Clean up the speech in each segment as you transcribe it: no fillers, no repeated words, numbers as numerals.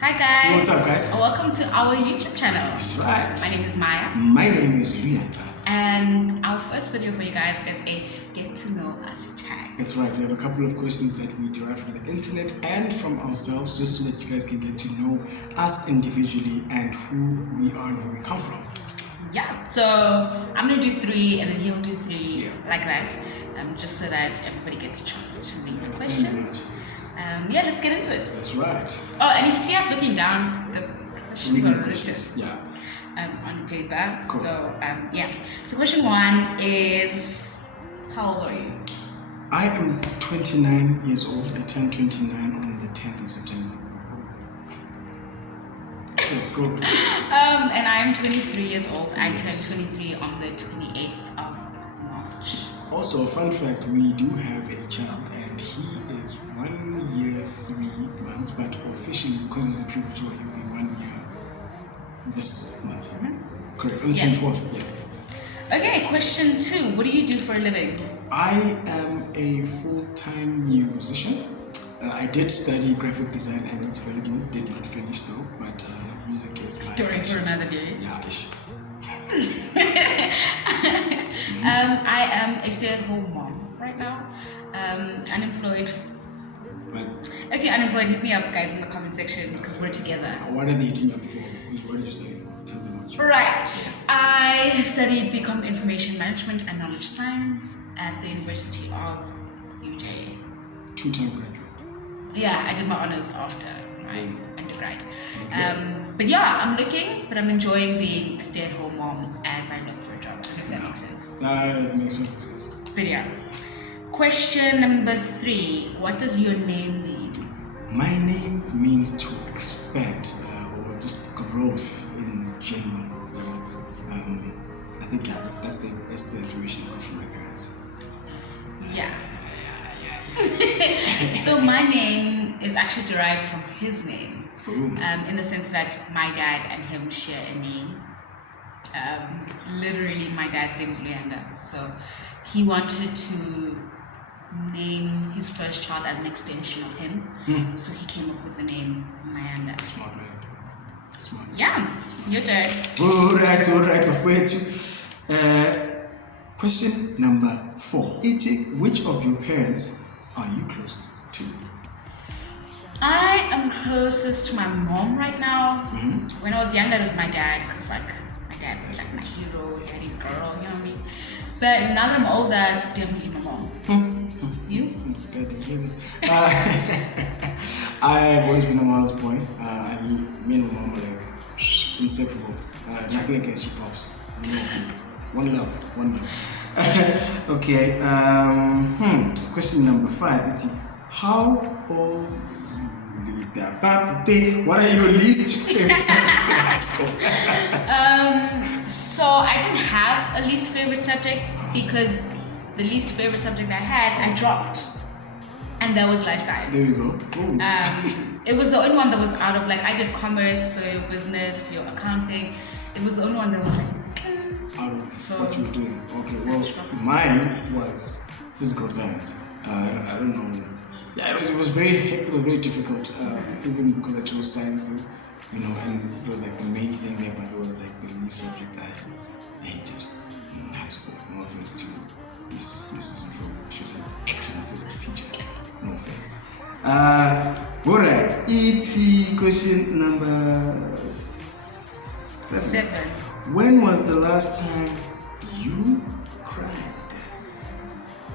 Hi guys. Hey, what's up, guys? Welcome to our YouTube channel. That's right. My name is Maya. My name is Luyanda. And our first video for you guys is a get to know us tag. That's right. We have a couple of questions that we derive from the internet and from ourselves, just so that you guys can get to know us individually and who we are and where we come from. Yeah. So I'm gonna do 3 and then he'll do 3 like that. Just so that everybody gets a chance to read the question. Yeah, let's get into it. That's right. Oh, and if you see us looking down, the questions are written. Yeah. On paper. Cool. So yeah. So question 1 is, how old are you? I am 29 years old. I turned 29 on the 10th of September. Go. And I am 23 years old. I turned 23 on the 28th of March. Also, fun fact, we do have a child and he is 1 year 3 months, but officially, because he's a premature, he'll be 1 year this month. Correct, on the 24th, yeah. Okay, question 2. What do you do for a living? I am a full-time musician. I did study graphic design and development, did not finish though, but music is my story passion. for another day. Yeah, ish. I am a stay-at-home mom right now. Unemployed. But if you're unemployed, hit me up, guys, in the comment section because we're together. what are they hitting you up for? What did you study for? Tell them what you Right. I studied BCom Information Management and Knowledge Science at the University of UJ. 2-time graduate. Yeah, I did my honors after my undergrad. Okay. But yeah, I'm looking, but I'm enjoying being a stay-at-home mom as I look for a job, if that makes sense. That makes perfect sense. But yeah. Question number 3. What does your name mean? My name means to expand or just growth in general. I think that's the information I got from my parents. Yeah. So my name is actually derived from his name, in the sense that my dad and him share a name. Literally, my dad's name is Luyanda, so he wanted to name his first child as an extension of him, so he came up with the name Mayanda. Smart man. Smart. Yeah, your turn. All right, bafowethu. Question number 4. Iti, which of your parents are you closest to? I am closest to my mom right now. When I was younger, it was my dad, because my dad was like my hero, daddy's girl, you know what I mean? But now that I'm older, it's definitely my mom. You? I've always been a mama's boy. Me and my mom are like inseparable. Nothing against you, pops. One love. Okay. Question number 5. Iti, how old? What are your least favorite subjects in high school? So I didn't have a least favorite subject because the least favorite subject I had, I dropped. And that was life science. There you go. It was the only one that was out of, like, I did commerce, so your business, your accounting. It was the only one that was like out of what you were doing. Okay, well, mine was physical science. I don't know. Yeah, it was very difficult, even because I chose sciences, and it was like the main thing there, but it was like the least subject I hated in high school. No offense to Mrs. Bro, she was an excellent physics teacher. No offense. Alright, E.T. question number 7. When was the last time you cried?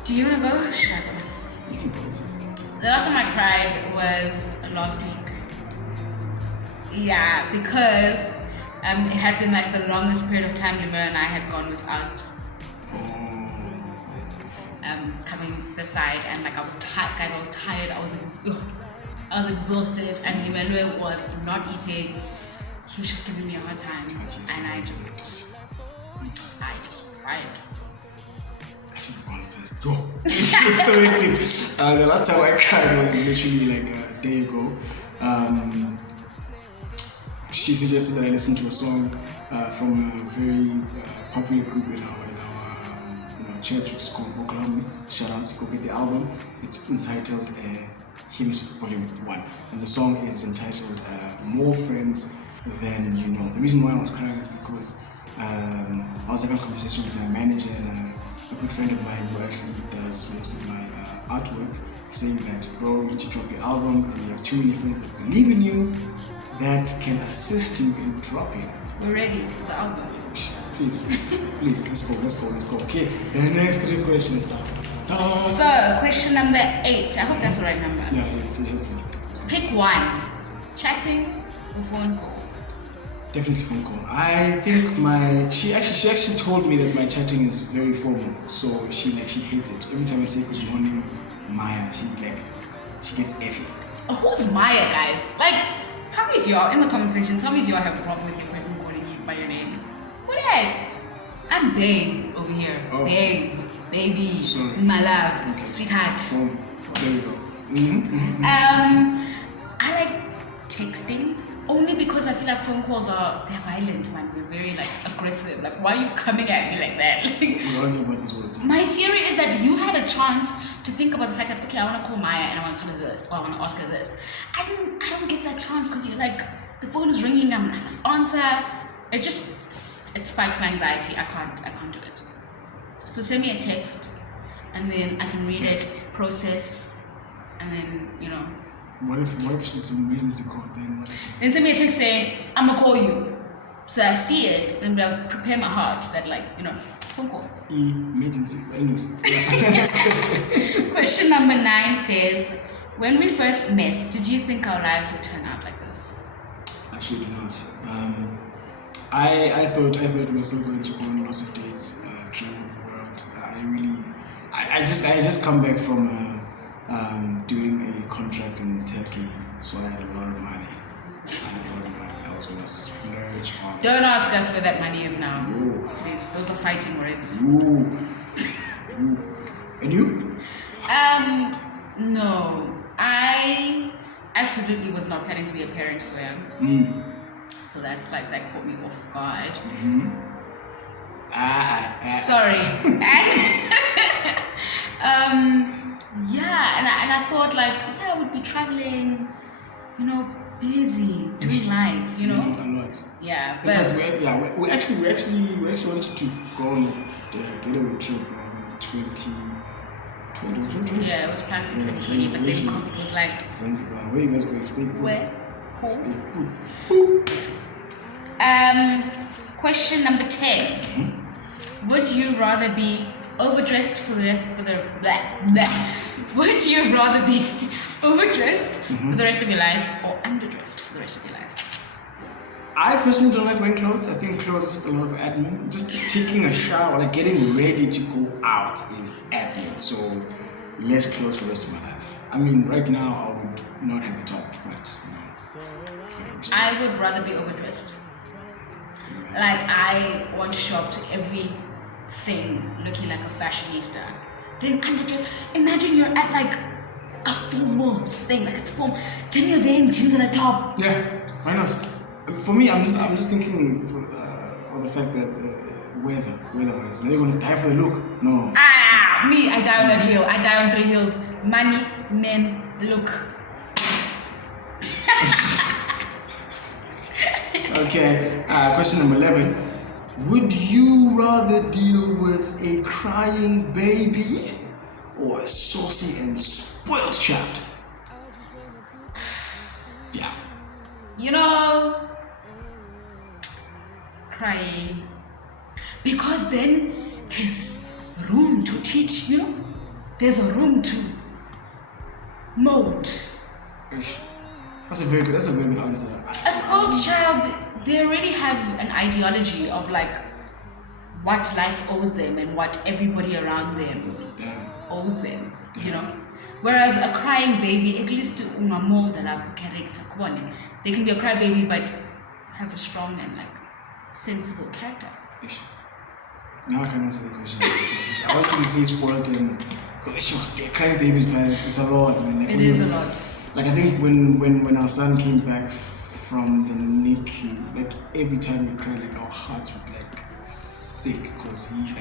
Do you wanna go? Shut up. You can go. The last time I cried was last week. Yeah, because it had been like the longest period of time Lima and I had gone without coming this side, and like I was tired, guys. I was tired. I was exhausted, and Emmanuel was not eating. He was just giving me a hard time, and I just cried. I should have gone first. Go. So the last time I cried was literally like a day ago. She suggested that I listen to a song from a very popular group in our church, which is called Vocal Harmony. Shout out to go get the album. It's entitled Hymns Volume 1. And the song is entitled More Friends Than You Know. The reason why I was crying is because I was having a conversation with my manager and a good friend of mine who actually does most of my artwork, saying that, bro, you need to drop your album and you have too many friends that believe in you that can assist you in dropping. We're ready for the album. Please, let's go. Okay, the next 3 questions. So, question number 8. I hope that's the right number. Yeah, it has to be. Pick one. Chatting or phone call? Definitely phone call. I think she actually told me that my chatting is very formal, so she hates it. Every time I say good morning, Maya, she gets effy. Oh, who's Maya, guys? Like, tell me if you're in the comment section. Tell me if you all have a problem with your person calling you by your name. What the heck? I'm babe over here. Oh. Babe, baby, Sorry. my love, Okay. sweetheart. Oh, there we go. Mm-hmm. I like texting only because I feel like phone calls they're violent, man. They're very like aggressive. Like, why are you coming at me like that? We're arguing about this all the time. My theory is that you had a chance to think about the fact that, okay, I want to call Maya and I want to tell her this, or I want to ask her this. I don't get that chance because you're like, the phone is ringing, I must answer. It spikes my anxiety. I can't do it. So send me a text and then I can read it, process, and then, What if it's an emergency call then? Then send me a text saying, I'm gonna call you. So I see it and I'll prepare my heart that phone call. Emergency. Anyways, yeah. Next question. Question number 9 says, when we first met, did you think our lives would turn out like this? Absolutely not. I thought we were still going to go on lots of dates, travel the world. I just come back from doing a contract in Turkey, so I had a lot of money. I was gonna splurge on. Don't ask us where that money is now. Yo. Please, those are fighting words. Ooh. And you? No. I absolutely was not planning to be a parent so young. So that caught me off guard. Mm-hmm. Sorry. And I thought I would be traveling, busy, doing life, A lot. Yeah, In but fact, we actually wanted to go on a getaway trip in 2020. yeah, it was planned for 2020, but then COVID was like, Zanzibar. Where you guys going? Stay put. where? Stay put. Question number 10. Mm-hmm. Would you rather be overdressed for the Would you rather be overdressed for the rest of your life or underdressed for the rest of your life? I personally don't like wearing clothes. I think clothes is just a lot of admin. Just taking a shower, getting ready to go out is admin. So less clothes for the rest of my life. I mean, right now I would not have a top, but I would rather be overdressed. I want to show up to everything looking like a fashionista. Then underdressed. Imagine you're at a formal thing, it's formal. Then you're there in jeans and a top. yeah, why not? For me, I'm just thinking of the fact that weather-wise. Now you're gonna die for the look. No. Me, I die on that hill. I die on 3 hills. Money, men, look. Okay, question number 11. Would you rather deal with a crying baby or a saucy and spoilt child? Yeah. Crying. Because then there's room to teach, There's a room to mold. That's a very good answer. A spoiled child, they already have an ideology of what life owes them and what everybody around them owes them, Whereas a crying baby, at least mold character. They can be a crybaby but have a strong and sensible character. Now I can answer the question. I want you to say spoiled and crying babies, guys. It's a lot, man. It is a lot. I think when our son came back from the NICU, every time we cried, our hearts would sick because he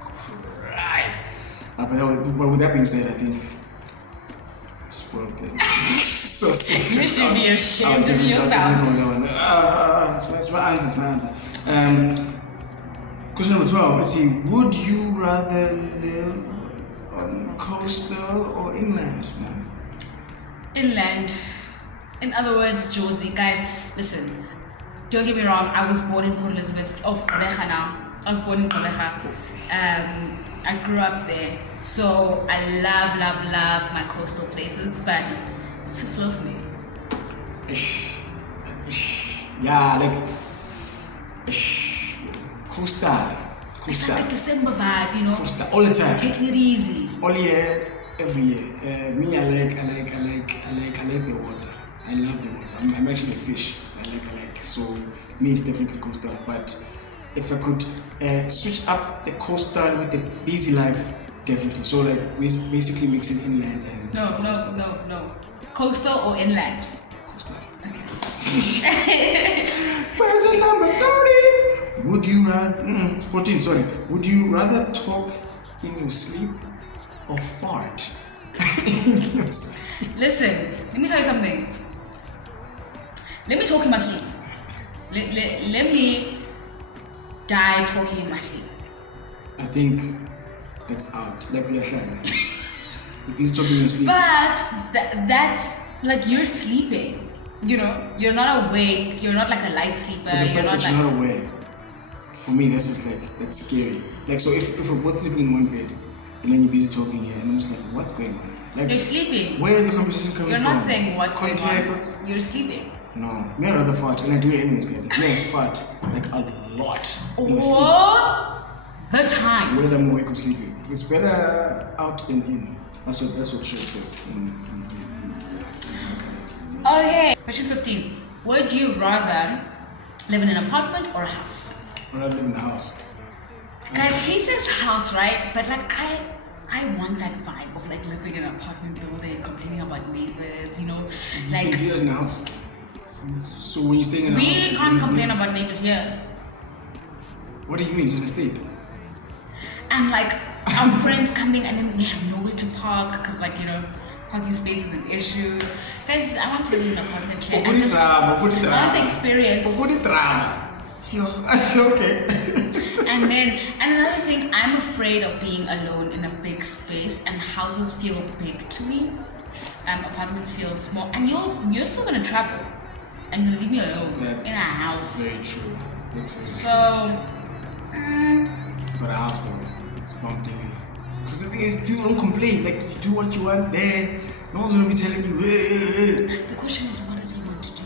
cries. But with that being said, I think spoilt it. Saucy. You should be ashamed of yourself. It's my answer. Question number 12. Let's see. Would you rather live on coastal or inland? Inland. In other words, Josie. Guys, listen. Don't get me wrong. I was born in Port Elizabeth. Gqeberha now. I was born in Gqeberha. I grew up there. So I love my coastal places, but it's too slow for me. Yeah, like coastal. It's like a December vibe, you know. Coastal all the time. Taking it easy. All year, every year. Me, I like the water. I love the water. I'm actually a fish. I like. So me, it's definitely coastal. But if I could switch up the coastal with the busy life, definitely. So like basically mixing inland and No. Coastal or inland? Coastal. Okay. Question number 30. Would you rather 14? Sorry. Would you rather talk in your sleep or fart in your sleep? Listen, let me tell you something. Let me talk in my sleep. Let me die talking in my sleep. I think that's out. Like we are trying. You're busy talking in your sleep. But that's like you're sleeping. You know, you're not awake. You're not like a light sleeper. For the fact you're that you're not aware, for me, that's just like, that's scary. Like, so if we're both sleeping in one bed and then you're busy talking here, and I'm just like, what's going on? Like, you're sleeping. Where is the conversation coming from? You're not saying what's Context, going on. You're sleeping. No, me I'd rather fart, and I do it anyways, guys. Me I fart like a lot. All the time. Whether I'm awake or sleeping, it's better out than in. That's what Shirley says. Okay. Question 15. Would you rather live in an apartment or a house? I'd rather live in a house. Guys, he says house, right? But like I want that vibe of like living in an apartment building, complaining about neighbors, you know, like. You can do that in a house. So when you're staying in a house, we can't complain about neighbors here. What do you mean? It's an estate. And like our friends coming and then we have nowhere to park because like, you know, parking space is an issue. Guys, I want to live in an apartment here. I want the experience. Okay. And another thing, I'm afraid of being alone in a big space, and houses feel big to me. Apartments feel small, and you're still gonna travel, and you leave me alone in a house. Very true. That's very true. So, but a house though, it's bumping. Because the thing is, people don't complain. Like, you do what you want there. No one's gonna be telling you. The question is, what does he want to do?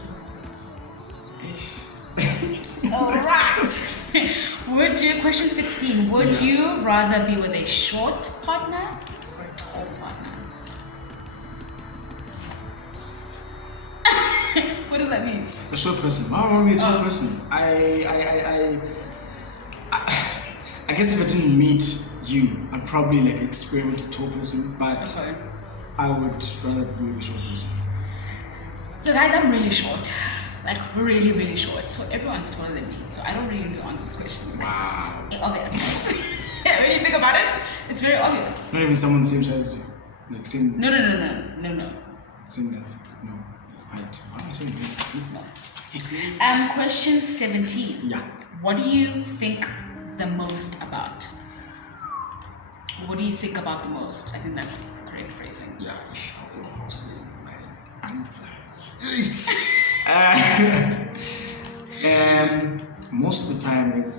Alright. Question 16. Would you rather be with a short partner or a tall partner? What does that mean? A short person. Why would I be a short person? I guess if I didn't meet you, I'd probably like experiment a tall person, but Okay. I would rather be with a short person. So guys, I'm really short. Like really, really short. So everyone's taller than me. So I don't really need to answer this question. Wow. It's obvious. When you think about it, it's very obvious. Not even someone the same size as you. Like same. No. Same length. No. Height. Why am I saying that? No. Question 17. Yeah. What do you think the most about? What do you think about the most? I think that's the correct phrasing. Yeah. My answer. Most of the time it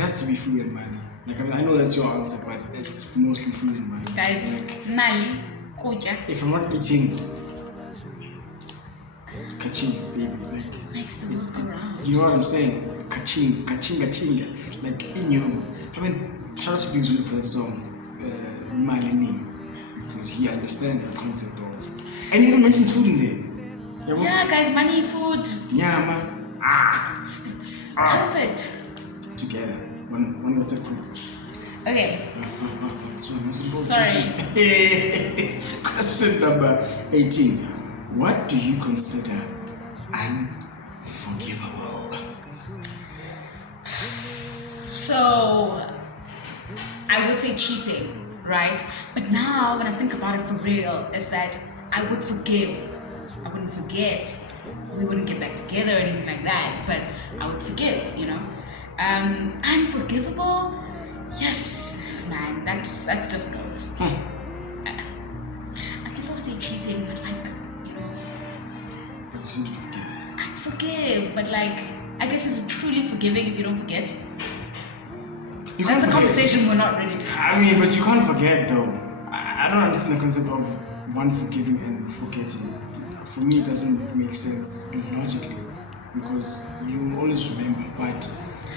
has to be food and money. Like, I mean, I know that's your answer, but it's mostly food and money. Guys, like, mali, kuja. If I'm not eating, kaching, baby, like, Makes the world go round. you know what I'm saying? Kaching, kachinga. Like, in you. I mean, shout out to Big Zulu for that song, Mali Name, because he understands the concept of, and he even mentions food in there. Yeah, guys, money, food. Yeah, man. It's comfort. Together. One what's it called? Okay. Sorry. Question number 18. What do you consider unforgivable? So, I would say cheating, right? But now, when I think about it for real, is that I I would forgive. I wouldn't forget. We wouldn't get back together or anything like that, but I would forgive, you know. Unforgivable? Yes, man, that's difficult. I guess I'll say cheating, but like, you know. But you said you'd forgive. I'd forgive, but like, I guess it's truly forgiving if you don't forget. That's a conversation we're not ready to have. I mean, but you can't forget though. I don't understand the concept of one forgiving and forgetting. For me, it doesn't make sense logically because you always remember, but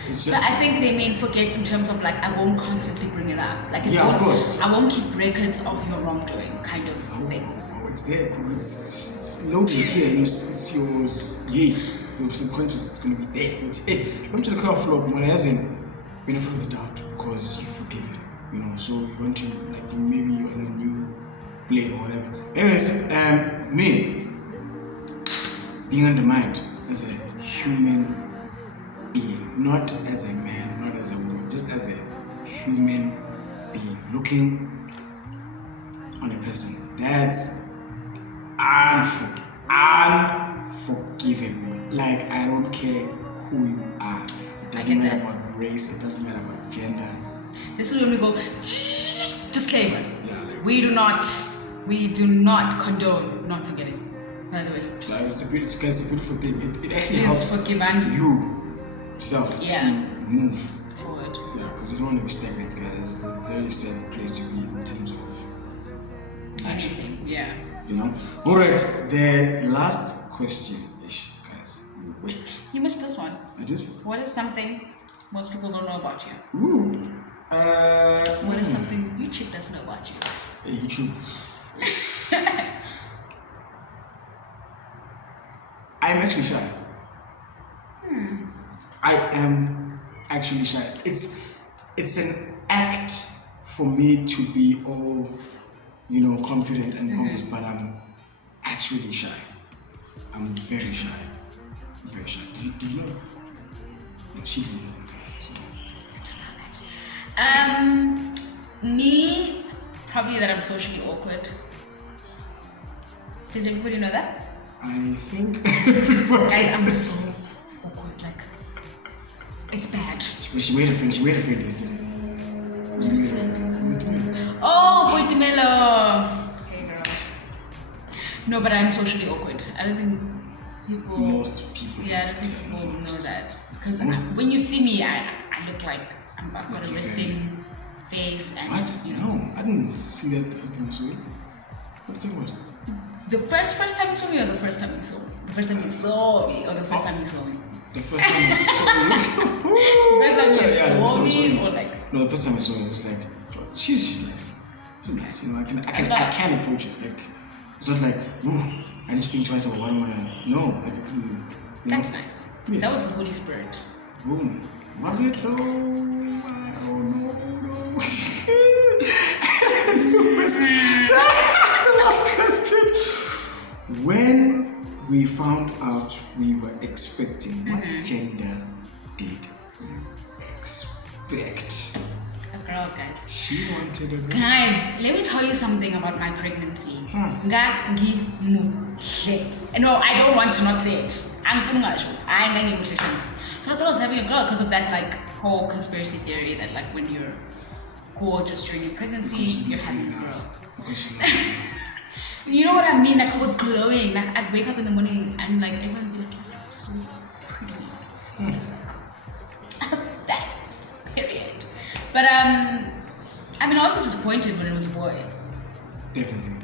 it's just. But I think they mean forget in terms of like I won't constantly bring it up. Like yeah, of course. I won't keep records of your wrongdoing, kind of thing. Oh, it's there. It's loaded here. It's yours. Yeah, your subconscious. It's gonna be there. But, hey, come to the car floor, but as in benefit of the doubt because you've forgiven. You know, so you want to like maybe you're on a new plane or whatever. Anyways, me being undermined as a human being, not as a man, not as a woman, just as a human being, looking on a person. That's unforgivable. Like, I don't care who you are. It doesn't matter about race, it doesn't matter about gender. This is when we go, shh, disclaimer. Yeah, like, we do not condone not forgetting. By the way, it's a beautiful thing. It actually helps you yourself to move forward. Yeah, because you don't want to be stagnant, guys. It's a very sad place to be in terms of life. Yeah. You know? Alright, the last question, guys. You missed this one. I did? What is something most people don't know about you? Ooh. What is something YouTube doesn't know about you? YouTube. I'm actually shy. I am actually shy. It's an act for me to be all, confident and pompous, but I'm actually shy. I'm very shy. I'm very shy. Do you know? No, she didn't know that. Me, probably that I'm socially awkward. Does everybody know that? I think everybody. Guys, I'm so awkward. Like, it's bad. She made a friend yesterday. Who's the friend? Oh, Poitimelo. Hey, girl. No, but I'm socially awkward. I don't think people. Most people. Yeah, I don't think people know that. Because when you see me, I look like I've got a resting face and. What? No, I didn't see that the first time I saw you. What are you talking about? The first time you saw me, or the first time you saw me? The first time you saw me, or the first time you saw me? The first time you saw me. The first time you saw me, or like? No, the first time I saw you, it was like, she's nice. She's nice. I can approach it. Like, it's not like, ooh, I need to think twice about what am I. No, like I couldn't. That's nice. Yeah. That was the Holy Spirit. Boom. Was it though? Oh no. The last question. When we found out we were expecting, what gender did you expect? A girl, guys. She wanted a girl. Guys, let me tell you something about my pregnancy. No, I don't want to not say it. So I thought I was having a girl because of that like whole conspiracy theory that like when you're gorgeous during your pregnancy, you're having a girl. You know what I mean? Like I was glowing. Like I'd wake up in the morning and like everyone would be like, you look so pretty. I'm just like, thanks. Period. But I wasn't disappointed when it was a boy. Definitely.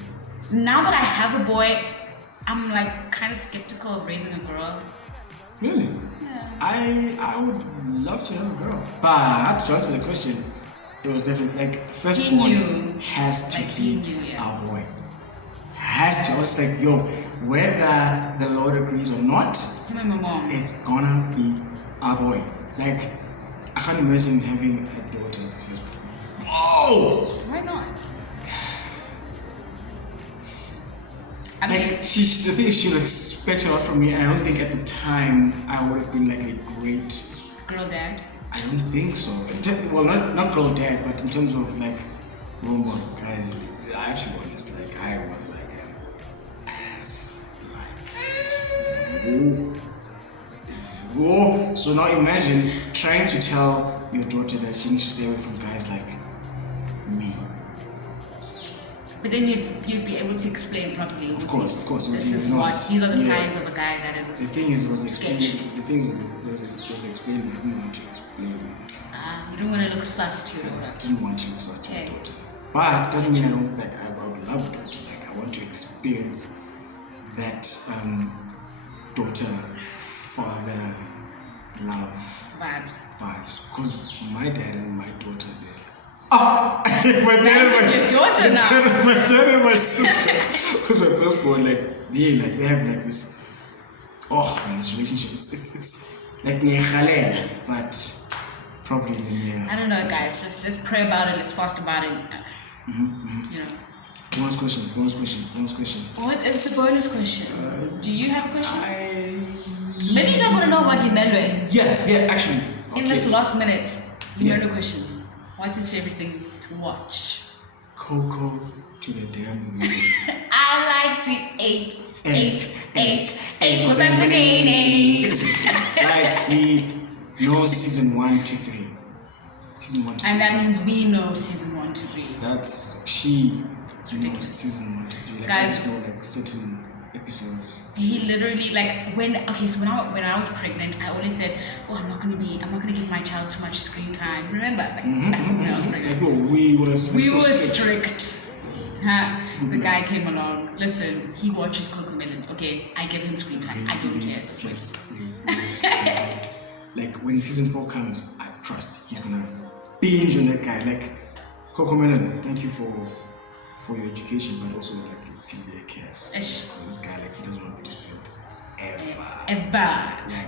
Now that I have a boy, I'm like kind of skeptical of raising a girl. Really? Yeah. I would love to have a girl. But to answer the question, it was definitely like first one has to be our boy. Has to. I was like, yo, whether the Lord agrees or not, him and my mom, it's gonna be our boy. Like, I can't imagine having a daughter as a first born. Oh! Why not? The thing is, she would expect a lot from me, and I don't think at the time I would have been like a great girl dad. I don't think so. Well, not girl dad, but in terms of like role model, guys. I actually honest, like I was like Oh, so now imagine trying to tell your daughter that she needs to stay away from guys like me. But then you'd be able to explain properly. Of course. This is what these are the signs of a guy that is. The thing is, was sketch. The thing was explaining. I didn't want to explain. You don't want to look sus to your daughter. I didn't want to look sus to my daughter. But it doesn't mean I don't like. I would love a daughter. Like I want to experience that daughter-father love Vibes. Because my dad and my daughter, my dad and my sister. Because my firstborn, they have like this. Oh man, this relationship. It's like nehalela, but probably in the near. I don't know, guys. Let's pray about it. Let's fast about it. You know. Bonus question. What is the bonus question? Do you have a question? Maybe you guys want to know about Limelwe. Yeah, actually. In this last minute, Limelwe questions. What's his favorite thing to watch? Coco to the damn moon. I like to eat. Was I'm beginning. Like he knows season 1 to 3. And that means we know season 1 to 3. She knows season 1 to 3. Like guys, I just know like certain episodes. He literally when I was pregnant, I always said, I'm not gonna give my child too much screen time. Remember, back when I was pregnant. We were strict. The guy came along. Listen, he watches Coco Melon. Okay, I give him screen time. I don't care if it's just like when season 4 comes, I trust he's gonna binge on that guy. Like Coco Melon, thank you for your education, but also like it can be a curse. This guy, like he doesn't want to be disturbed ever.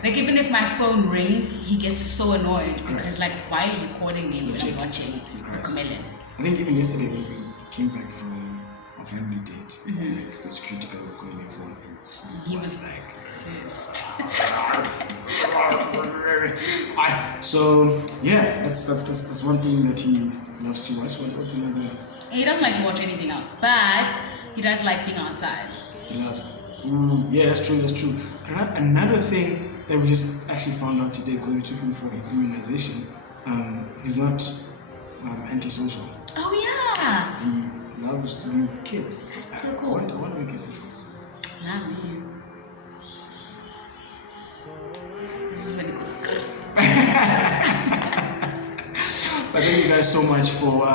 Like even if my phone rings, he gets so annoyed because like, why are you calling me when I'm watching Coco Melon? I think even yesterday when we came back from a family date, like the security guard was calling your phone, he was like so yeah, that's one thing that he loves to watch. What's another? He doesn't like to watch anything else, but he does like being outside. He loves. Yeah, that's true. Another thing that we just actually found out today, because we took him for his immunization, he's not antisocial. Oh yeah. He loves to be with kids. That's so cool. I wonder where he gets it from. Yeah, man. This is when it goes good. But thank you guys so much for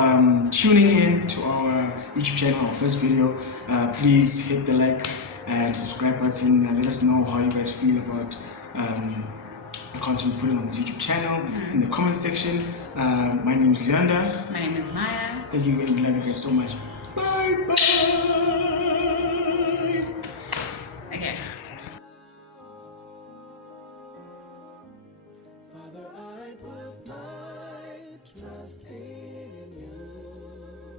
tuning in to our YouTube channel, our first video. Please hit the like and subscribe button and let us know how you guys feel about the content we're putting on this YouTube channel in the comment section. My name is Leander. My name is Maya. Thank you and we love you guys so much. Bye.